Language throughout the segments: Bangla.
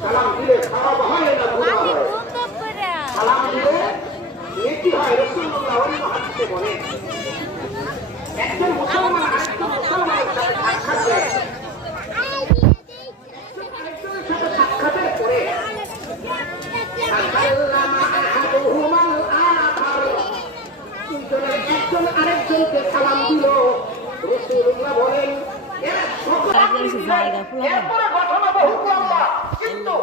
সালাম দিলে সওয়াব হয় না গুনাহ হয়? সালাম দিলে নেকি হয়। রাসূলুল্লাহ অন্য হাদিসে বলেন, একজন মুসলমান আরেকজন মুসলমানের সাথে সাক্ষাৎ করে, একজনের সাথে সাক্ষাতের পরে তাকাল্লামা আহাদুহুমাল আখার, দুইজনের একজন আরেকজনকে সালাম দিল। রাসূলুল্লাহ বলেন এরা এরপরে ঘটনা বহু লম্বা, কিন্তু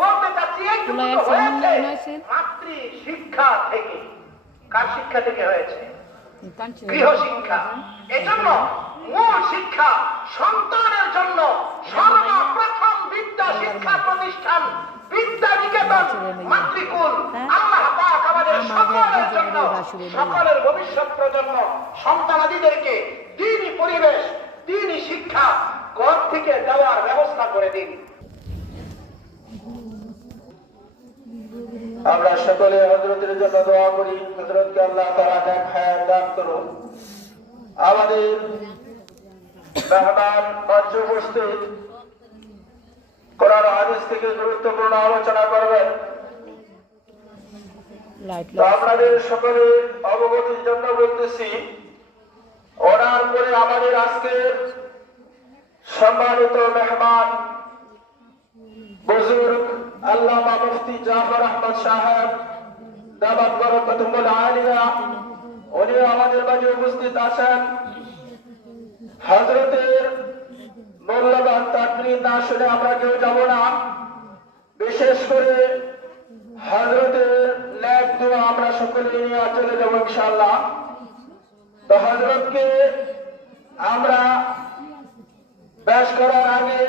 বলতে চাচ্ছি এইটুকু হয়েছে মাতৃ শিক্ষা থেকে। কার শিক্ষা থেকে হয়েছে? গৃহ শিক্ষা। এজন্য মূল শিক্ষা সন্তানের জন্য সর্বপ্রথম বিদ্যা শিক্ষা প্রতিষ্ঠান বিদ্যা নিকেতন মাতৃকুল। আল্লাহ পাক আমাদের সকলের জন্য, সকলের ভবিষ্যৎ প্রজন্ম সন্তানাদিদেরকে দ্বীনি পরিবেশ, দ্বীনি শিক্ষা ঘর থেকে দেওয়ার ব্যবস্থা করে দিন। আমরা সকলে হযরতের জন্য দোয়া করি, হযরতকে আল্লাহ তাআলা নেক হায়াত দান করুন। আমাদের মেহমান মঞ্চে উপস্থিত কোরআন হাদিস থেকে গুরুত্বপূর্ণ আলোচনা করবেন। তো আপনাদের সকলের অবগতির জন্য বলতেছি, ওনার পরে আমাদের আজকের সম্মানিত মেহমান বুজুর্গ আল্লামা মুফতি জাফর আহমদ সাহেব দামাত বরকতুল আলিয়া, উনি আমাদের মাঝে উপস্থিত আছেন। হযরতের মূল্যবান তাকরীর না শুনে আমরা কেউ যাব না। বিশেষ করে হযরতের নেক দোয়া আমরা সকলে নিয়ে চলে যাব ইনশাআল্লাহ। তো হযরতকে আমরা পেশ করার আগে